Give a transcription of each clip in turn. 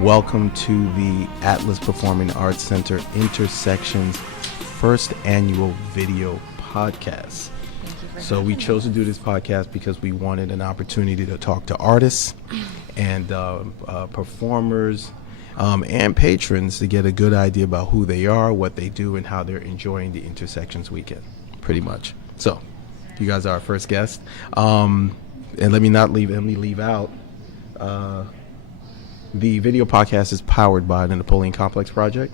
Welcome to the Atlas Performing Arts Center Intersections first annual video podcast. So we chose to do this podcast because we wanted an opportunity to talk to artists and performers and patrons to get a good idea about who they are, what they do, and how they're enjoying the Intersections weekend, pretty much. So you guys are our first guest. And let me leave out the video podcast is powered by the Napoleon Complex Project,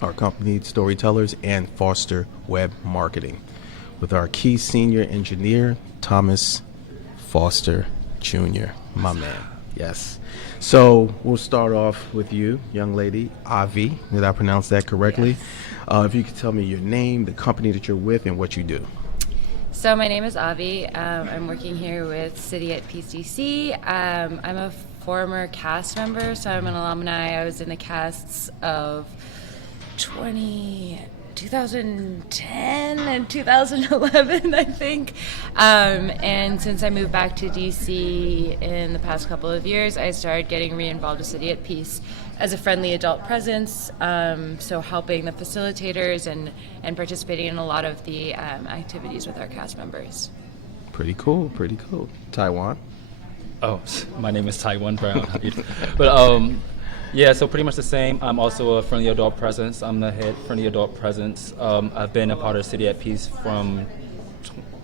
our company, Storytellers, and Foster Web Marketing, with our key senior engineer, Thomas Foster Jr., my man. Yes. So we'll start off with you, young lady, Avi. Did I pronounce that correctly? Yes. If you could tell me your name, the company that you're with, and what you do. So my name is Avi. I'm working here with City at PCC. I'm a former cast member, so I'm an alumni. I was in the casts of 2010 and 2011, I think. And since I moved back to DC in the past couple of years, I started getting re-involved with City at Peace as a friendly adult presence, so helping the facilitators and participating in a lot of the activities with our cast members. Pretty cool. Taiwan? Oh, my name is Taiwan Brown. But yeah, so pretty much the same. I'm also a friendly adult presence. I'm the head friendly adult presence. I've been a part of City at Peace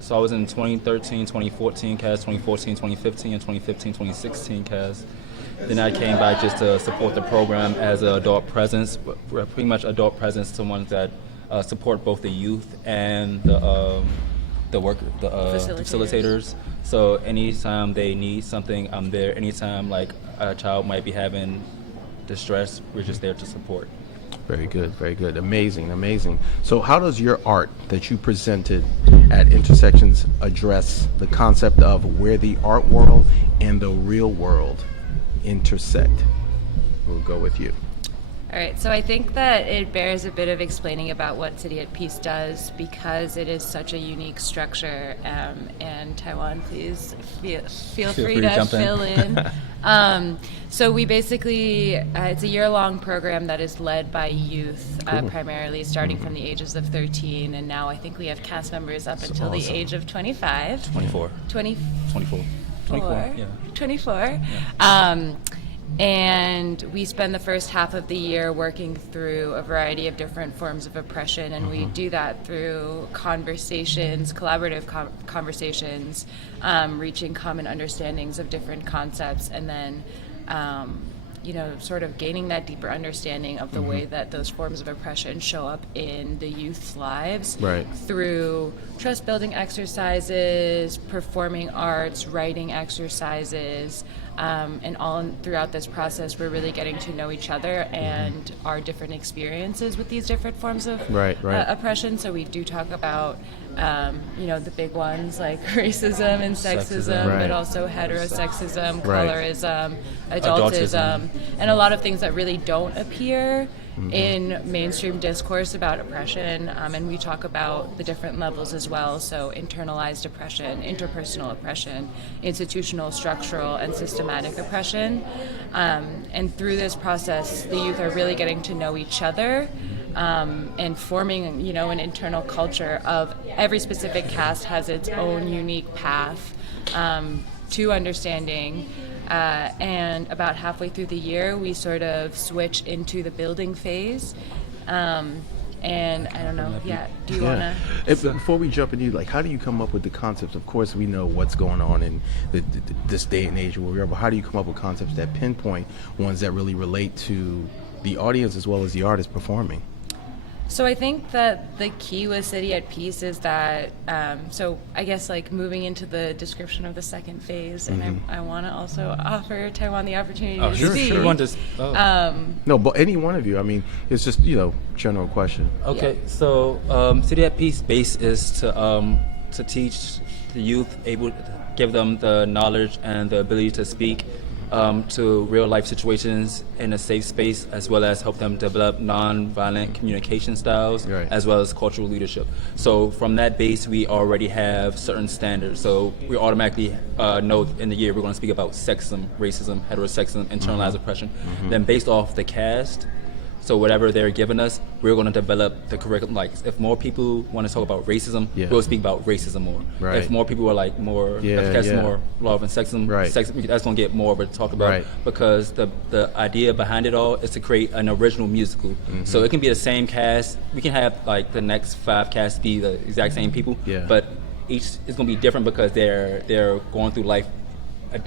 so I was in 2013, 2014 cast, 2014, 2015, and 2015, 2016 cast. Then I came by just to support the program as an adult presence. We're pretty much adult presence to ones that support both the youth and the facilitators. So anytime they need something, I'm there. Anytime like a child might be having distress, we're just there to support. Very good. Amazing. So how does your art that you presented at Intersections address the concept of where the art world and the real world intersect? We'll go with you. All right, so I think that it bears a bit of explaining about what City at Peace does because it is such a unique structure. And Taiwan, please feel free to fill in. So we basically, it's a year-long program that is led by youth, primarily starting from the ages of 13, and now I think we have cast members up until the age of 25. 24. 24. Yeah. 24. Yeah. And we spend the first half of the year working through a variety of different forms of oppression, and we do that through conversations, collaborative conversations, reaching common understandings of different concepts, and then sort of gaining that deeper understanding of the way that those forms of oppression show up in the youth's lives, right, through trust-building exercises, performing arts, writing exercises, and all throughout this process, we're really getting to know each other and our different experiences with these different forms of oppression. So we do talk about, the big ones like racism and sexism, but also heterosexism, colorism, adultism, and a lot of things that really don't appear in mainstream discourse about oppression, and we talk about the different levels as well, so internalized oppression, interpersonal oppression, institutional, structural, and systematic oppression, and through this process the youth are really getting to know each other and forming an internal culture of every specific cast has its own unique path to understanding. And about halfway through the year, we sort of switch into the building phase. And I don't know, do you want to? Before we jump into, how do you come up with the concepts? Of course, we know what's going on in this day and age where we are, but how do you come up with concepts that pinpoint ones that really relate to the audience as well as the artist performing? So I think that the key with City at Peace is that, so I guess moving into the description of the second phase, and I want to also offer Taiwan the opportunity to speak. Sure. No, but any one of you. I mean, it's just, general question. Okay, so City at Peace base is to teach the youth, able to give them the knowledge and the ability to speak to real life situations in a safe space, as well as help them develop non-violent communication styles, Right. as well as cultural leadership. So from that base, we already have certain standards. So we automatically know in the year we're going to speak about sexism, racism, heterosexism, internalized oppression. Then based off the cast, so whatever they're giving us, we're going to develop the curriculum. Like, if more people want to talk about racism, Yeah. we'll speak about racism more. Right. If more people are like more, more love and sexism, Right. that's going to get more of a talk about. Right. Because the idea behind it all is to create an original musical. So it can be the same cast. We can have like the next 5 casts be the exact same people, Yeah. but each is going to be different because they're going through life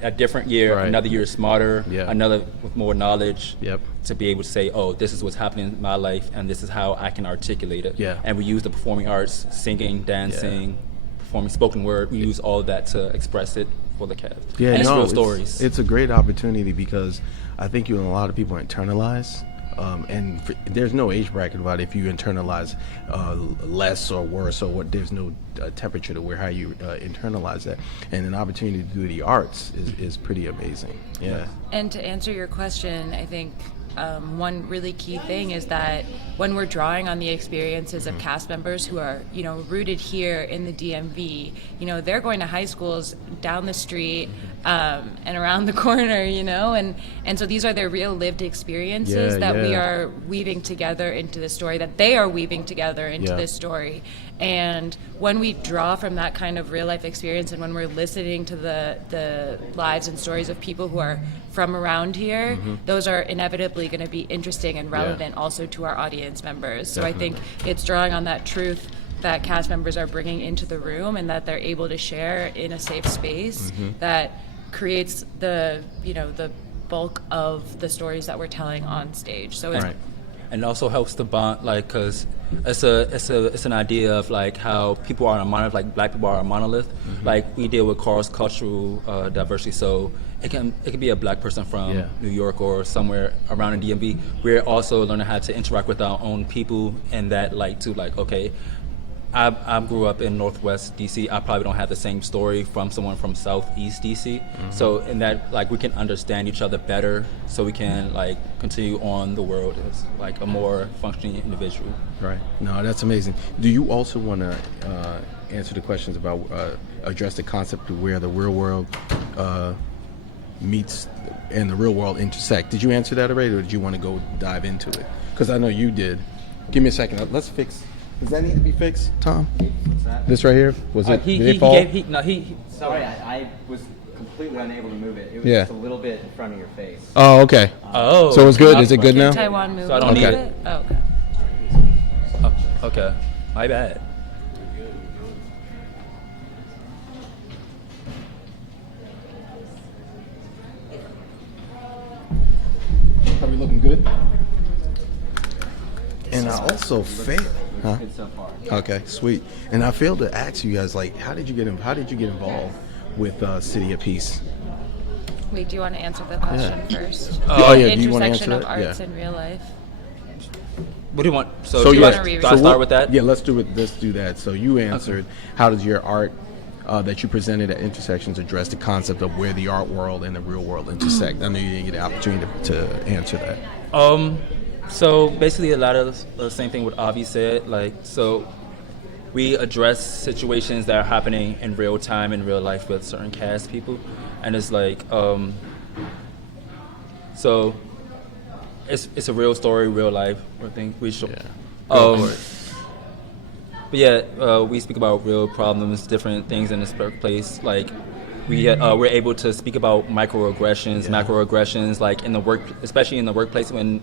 a different year. Right. Another year is smarter. Yeah. Another with more knowledge. Yep. To be able to say, oh, this is what's happening in my life, and this is how I can articulate it. Yeah. And we use the performing arts, singing, dancing, performing spoken word. We use all of that to express it for the cast. Yeah, and it's no, real stories. It's a great opportunity because I think you and a lot of people internalize, and there's no age bracket about it. If you internalize less or worse or what, there's no temperature to where how you internalize that. And an opportunity to do the arts is pretty amazing. Yeah. And to answer your question, I think one really key thing is that when we're drawing on the experiences of cast members who are, rooted here in the DMV, they're going to high schools down the street and around the corner, and so these are their real lived experiences that we are weaving together into the story, that they are weaving together into this story. And when we draw from that kind of real life experience, and when we're listening to the lives and stories of people who are from around here, those are inevitably going to be interesting and relevant also to our audience members. So Definitely. I think it's drawing on that truth that cast members are bringing into the room and that they're able to share in a safe space that creates the bulk of the stories that we're telling on stage. So it's Right. And also helps the bond, like, cause it's an idea of like how people are a monolith, like black people are a monolith. Like we deal with cross-cultural diversity, so it can be a black person from New York or somewhere around the DMV. We're also learning how to interact with our own people, and that okay, I grew up in Northwest DC. I probably don't have the same story from someone from Southeast DC. So in that, we can understand each other better, so we can continue on the world as a more functioning individual. Right. No, that's amazing. Do you also want to answer the questions about address the concept of where the real world meets and the real world intersect? Did you answer that already, or did you want to go dive into it? Because I know you did. Give me a second. Let's fix. Does that need to be fixed, Tom? What's that? This right here? Was it? He did it fall? Sorry, I was completely unable to move it. It was Yeah. just a little bit in front of your face. Oh, okay. Oh. So it's good. Is it good Can now? Taiwan move So I a don't little need bit? it. Oh, okay. Okay, my bad. Are we looking good? And I also failed. Huh? Good so far. Okay, sweet. And I failed to ask you guys, how did you get involved with City of Peace? Wait, do you want to answer the question first? Oh, yeah. The Do you want to intersection answer of that? arts and real life. What do you want? So do you yes. want to start with that? Yeah, let's do it. Let's do that. So you answered. How does your art that you presented at Intersections address the concept of where the art world and the real world intersect? I know you didn't get the opportunity to answer that. So basically, a lot of the same thing what Avi said. So we address situations that are happening in real time in real life with certain cast people, and it's so it's a real story, real life. I think we should. Yeah. Go for it. But yeah, we speak about real problems, different things in this workplace. We're able to speak about microaggressions, macroaggressions, in the work, especially in the workplace when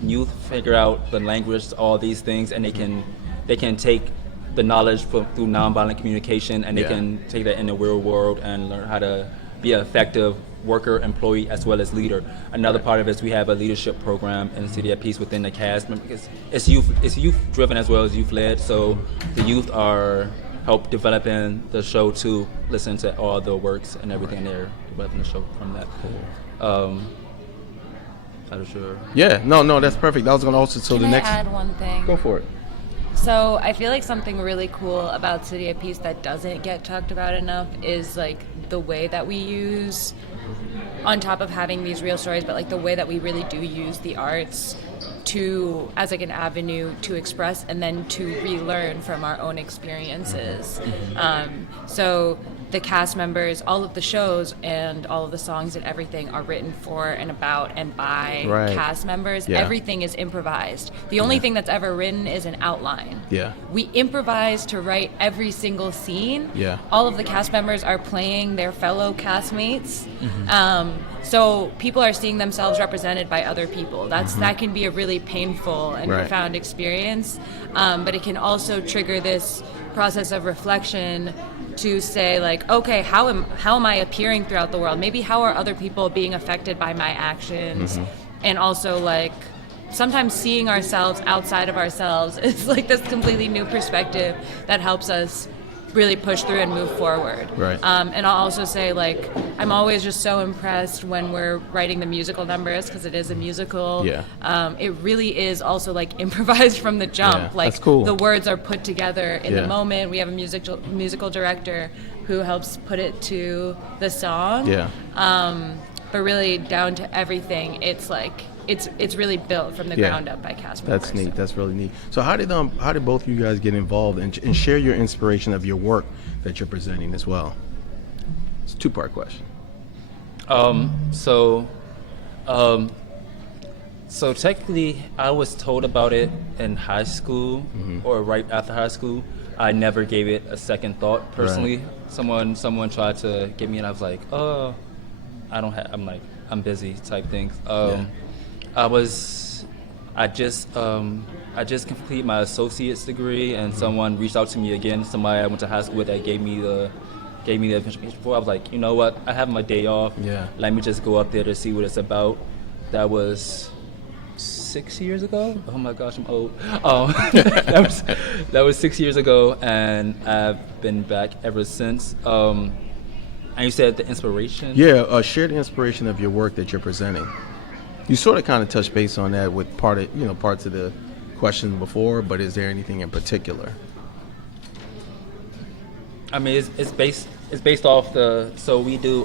youth figure out the language, all these things, and they can take the knowledge through nonviolent communication, and they can take that in the real world and learn how to be an effective worker, employee, as well as leader. Another part of it is we have a leadership program in City at Peace within the cast, because it's youth driven as well as youth led. So the youth are help developing the show to listen to all the works and everything they're developing the show from that. Yeah. No, that's perfect. I was going to also. So Can the I next. add one thing? Go for it. So I feel like something really cool about City of Peace that doesn't get talked about enough is the way that we use on top of having these real stories, but like the way that we really do use the arts to as like an avenue to express and then to relearn from our own experiences. So the cast members, all of the shows and all of the songs and everything are written for and about and by cast members. Yeah. Everything is improvised. The only thing that's ever written is an outline. Yeah. We improvise to write every single scene. Yeah. All of the cast members are playing their fellow castmates. So people are seeing themselves represented by other people. That can be a really painful and profound experience, but it can also trigger this process of reflection to say like, okay, how am I appearing throughout the world? Maybe how are other people being affected by my actions? And also like sometimes seeing ourselves outside of ourselves is like this completely new perspective that helps us really push through and move forward. And I'll also say like I'm always just so impressed when we're writing the musical numbers, because it is a musical. It really is also like improvised from the jump. Like that's cool. The words are put together in the moment. We have a musical director who helps put it to the song. But really down to everything, it's like it's really built from the ground up by cast members. That's neat. That's really neat. So how did both of you guys get involved and share your inspiration of your work that you're presenting as well? It's a two-part question. So technically, I was told about it in high school or right after high school. I never gave it a second thought personally. Someone tried to get me, and I was like, oh, I'm busy type thing. I just completed my associate's degree, and someone reached out to me again. Somebody I went to high school with that gave me the information before. I was like, you know what? I have my day off. Let me just go up there to see what it's about. That was 6 years ago. Oh my gosh, I'm old. That was 6 years ago, and I've been back ever since. And you said the inspiration? Share the inspiration of your work that you're presenting. You sort of kind of touched base on that with parts of the question before, but is there anything in particular? I mean, it's based off so we do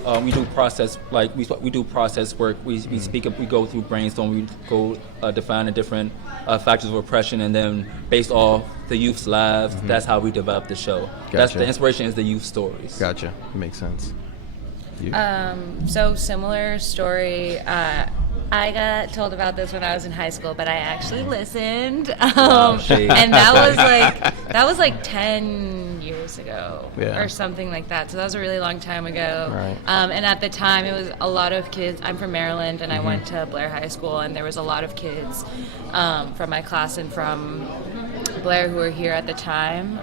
process, like we do process work. We speak up, we go through brainstorm, we go define the different factors of oppression, and then based off the youth's lives, that's how we develop the show. That's the inspiration is the youth stories. Gotcha. Makes sense. You? So similar story. I got told about this when I was in high school, but I actually listened, and that was like 10 years ago or something like that. So that was a really long time ago. And at the time, it was a lot of kids. I'm from Maryland, and I went to Blair High School, and there was a lot of kids from my class and from Blair who were here at the time.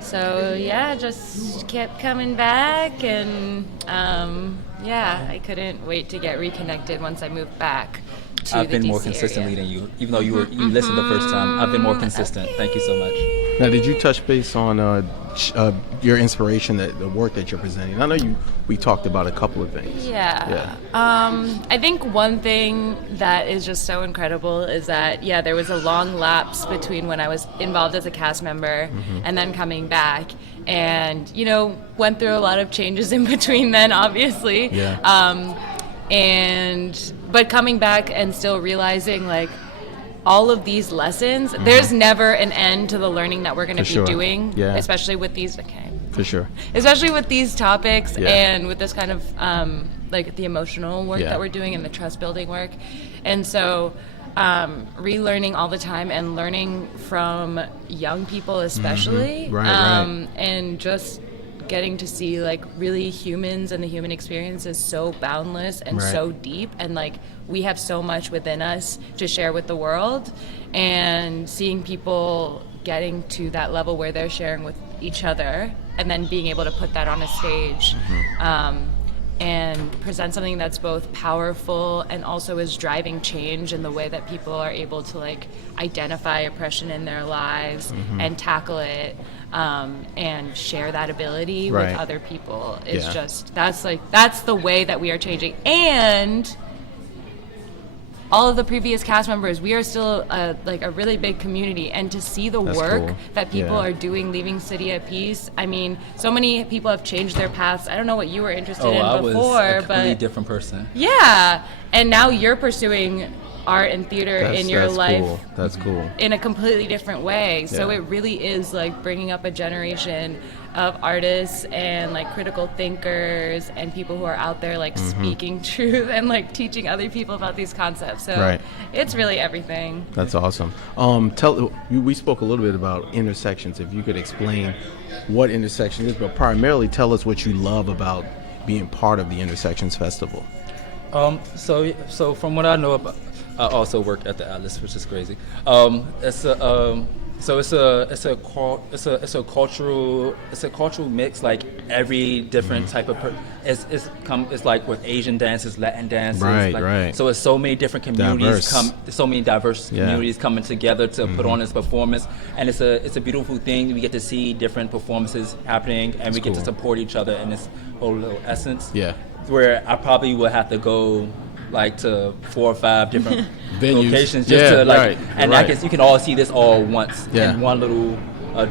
So just kept coming back, and I couldn't wait to get reconnected once I moved back to I've been the more DC consistently area. than you, even though you listened the first time. I've been more consistent. Thank you so much. Now, did you touch base on your inspiration, the work that you're presenting? I know we talked about a couple of things. I think one thing that is just so incredible is that there was a long lapse between when I was involved as a cast member and then coming back, and went through a lot of changes in between then, obviously. But coming back and still realizing like all of these lessons, there's never an end to the learning that we're going to be doing, especially with these. For sure. Especially with these topics and with this kind of like the emotional work that we're doing and the trust building work. And so relearning all the time and learning from young people especially, and just getting to see like really humans and the human experience is so boundless and so deep, and like we have so much within us to share with the world, and seeing people getting to that level where they're sharing with each other and then being able to put that on a stage and present something that's both powerful and also is driving change in the way that people are able to like identify oppression in their lives and tackle it and share that ability with other people is just that's the way that we are changing. And all of the previous cast members, we are still like a really big community, and to see the That's work cool. that people Yeah. are doing leaving City at Peace, I mean, so many people have changed their paths. I don't know what you were interested Oh, I in was before, a completely but different person. yeah, and now you're pursuing art and theater in your that's life cool. That's cool. in a completely different way. So Yeah. it really is like bringing up a generation of artists and like critical thinkers and people who are out there like speaking truth and like teaching other people about these concepts. So Right. it's really everything. That's awesome. We spoke a little bit about intersections. If you could explain what intersection is, but primarily tell us what you love about being part of the Intersections Festival. So from what I know about, I also work at the Atlas, which is crazy. It's a cultural mix. Like every different type of it's like with Asian dances, Latin dances. Right, like, right. So it's so many different communities Diverse. so many diverse Yeah. communities coming together to put on this performance, and it's a beautiful thing. We get to see different performances happening, and we get to cool. support each other in this whole little essence. Yeah. Where I probably would have to go like to 4 or 5 different Venues. locations just Yeah, to like, right, and right. I guess you can all see this all once Yeah. in one little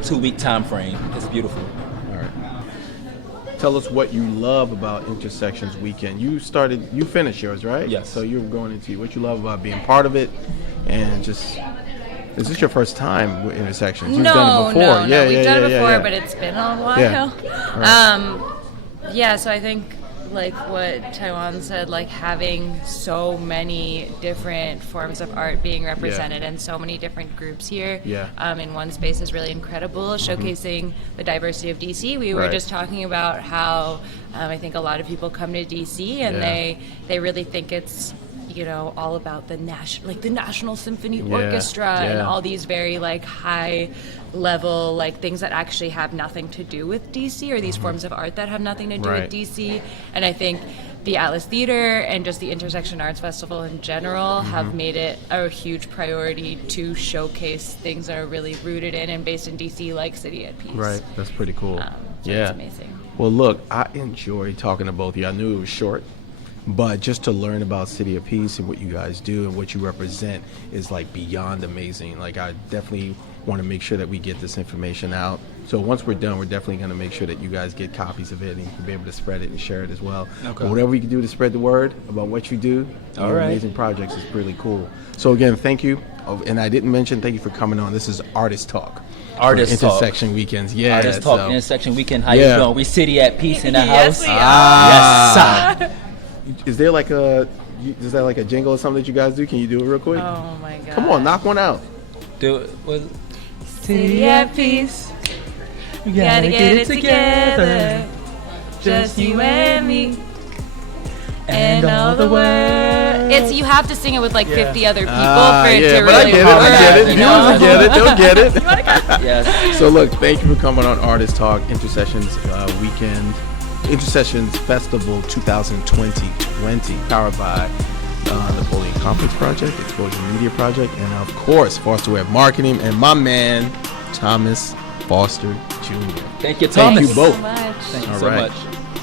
2-week time frame. It's beautiful. All right. Tell us what you love about Intersections Weekend. You finished yours, right? Yes. So you're going into what you love about being part of it, and just. Is this your first time with Intersections? You've done it before. No, Yeah, we've yeah, done yeah, it before, yeah. but it's been a while. Yeah. So I think like what Taiwan said, like having so many different forms of art being represented and so many different groups here in one space is really incredible, showcasing the diversity of DC. We were Right. just talking about how I think a lot of people come to DC and Yeah. they really think it's all about the National Symphony Orchestra and yeah. all these very like high level like things that actually have nothing to do with DC, or these forms of art that have nothing to do Right. with DC. And I think the Atlas Theater and just the Intersection Arts Festival in general have made it a huge priority to showcase things that are really rooted in and based in DC, like City at Peace. Right. That's pretty cool. So yeah. it's amazing. Well, look, I enjoyed talking to both of you. I knew it was short, but just to learn about City of Peace and what you guys do and what you represent is like beyond amazing. Like I definitely want to make sure that we get this information out. So once we're done, we're definitely going to make sure that you guys get copies of it and you can be able to spread it and share it as well. Okay. But whatever we can do to spread the word about what you do, All your right. amazing projects is really cool. So again, thank you. Oh, and I didn't mention, thank you for coming on. This is Artist Talk. Artist for Talk. Intersection Weekends. Yeah. Artist Talk, so- Intersection Weekend. How Yeah. you doing? We City at Peace in the Yes, house. we are. Yes, sir. Is there like a jingle or something that you guys do? Can you do it real quick? Oh my God. Come on, knock one out. Do it. Was City at Peace. We gotta get it together. Just you and me. And all the world. It's you have to sing it with like 50 other people for it to but I really get it. work. I get it. you Viewers know? will get it. They'll get it. yes. So look, thank you for coming on Artist Talk Intersections Weekend, Intersections Festival 2020, powered by the Bullying Conference Project, Exposure Media Project, and of course Foster Web Marketing, and my man Thomas Foster Jr. Thank you, Thank Thomas. you both. So much. Thank you All so right. much.